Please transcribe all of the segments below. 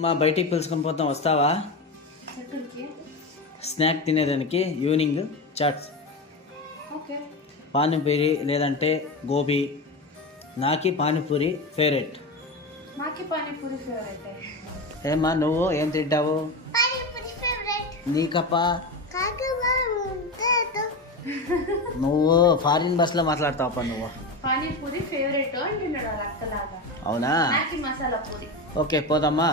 మా బయటికి పిలుచుకొని పోతాం, వస్తావా? ఎక్కడికి? స్నాక్ తినేదానికి ఈవినింగ్ చాట్స్, ఓకే. పానీపూరి లేదంటే గోబీ. నాకి పానీపూరి ఫేవరెట్. నాకి పానీపూరి ఫేవరెట్. ఏమ్మా నువ్వు ఏం తింటావు? నీకప్ప నువ్వు ఫారిన్ బస్లో మాట్లాడతావప్ప నువ్వు. పానీపూరి ఫేవరెట్ అంటున్నాడు అక్కలాగా. అవునా? నాకి మసాలా పూరి. ఓకే పోదామా?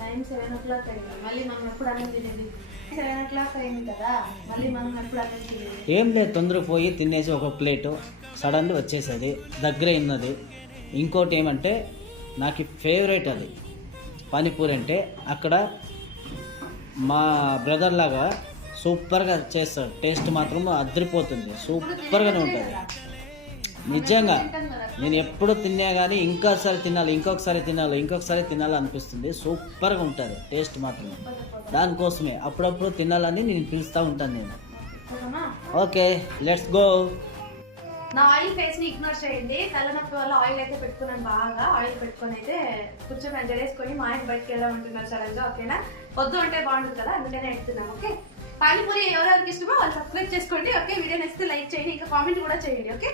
టైం 7 o'clock అయింది. మళ్ళీ మనం ఎప్పుడు అన్నం తినేది? 7 o'clock అయింది కదా, మళ్ళీ మనం ఎప్పుడు అన్నం తినేది? ఏం లేదు, తొందరగా పోయి తినేసి ఒక ప్లేటు సడన్గా వచ్చేసేది, దగ్గరే ఉన్నది. ఇంకోటి ఏమంటే నాకు ఫేవరెట్ అది పానీపూరి అంటే, అక్కడ మా బ్రదర్ లాగా సూపర్గా చేస్తాడు. టేస్ట్ మాత్రం అదిరిపోతుంది, సూపర్గానే ఉంటుంది నిజంగా. నేను ఎప్పుడు తిన్నా కానీ ఇంకొకసారి తినాలి అనిపిస్తుంది. సూపర్గా ఉంటుంది టేస్ట్ మాత్రం. దానికోసమే అప్పుడప్పుడు తినాలని నేను పిలుస్తూ ఉంటాను నేను. Okay let's go. నా ఆయిల్ ఫేస్ ని ఇగ్నోర్ చేయండి. తలనొప్పి వల్ల ఆయిల్ అయితే పెట్టుకున్నాను, బాగా ఆయిల్ పెట్టుకొని అయితే కూర్చొని జడేసుకొని మా ఆయన బయటకు వెళ్దాం అంటున్నారు సడన్ గా. ఓకేనా? వద్దు అంటే బాగుంటుంది కదా, అందుకనే ఎడుతున్నాం. ఓకే, పానీపూరి ఎవరెవరికి ఇష్టమో వాళ్ళు సబ్స్క్రైబ్ చేసుకోండి. ఓకే, వీడియో నచ్చితే లైక్ చేయండి, ఇంకా కామెంట్ కూడా చేయండి. ఓకే,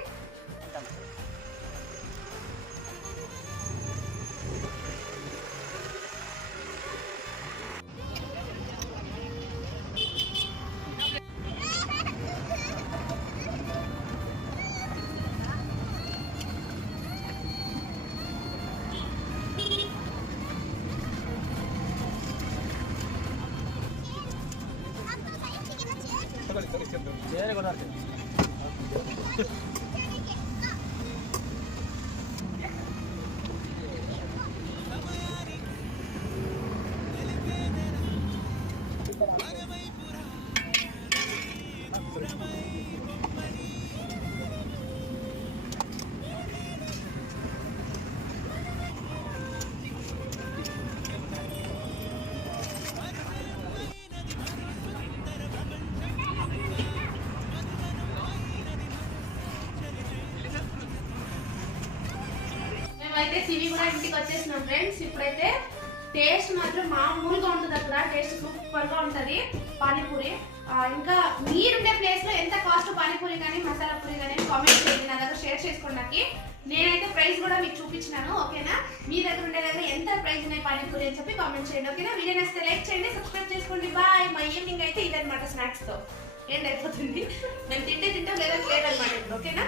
అయితే సివి కూడా ఇంటికి వచ్చేసినాం ఫ్రెండ్స్. ఇప్పుడైతే టేస్ట్ మాత్రం మామూలుగా ఉంటుంది, అక్కడ టేస్ట్ సూపర్ గా ఉంటది పానీపూరి. ఇంకా మీరుండే ప్లేస్ లో ఎంత కాస్ట్ పానీపూరి కానీ మసాలా పూరి కానీ కామెంట్ చేయండి, నా దగ్గర షేర్ చేసుకోండి. నేనైతే ప్రైస్ కూడా మీకు చూపించినాను. ఓకేనా? మీ దగ్గర ఉండే దగ్గర ఎంత ప్రైస్ ఉన్నాయి పానీపూరి అని చెప్పి కామెంట్ చేయండి. ఓకేనా? వీడియో నచ్చితే లైక్ చేయండి, సబ్స్క్రైబ్ చేసుకోండి. బాయ్. మా ఈవినింగ్ అయితే ఇదనమాట, స్నాక్స్ తో ఎండ్ అయిపోతుంది. మేము తింటాం లేదా లేదనమాట. ఓకేనా?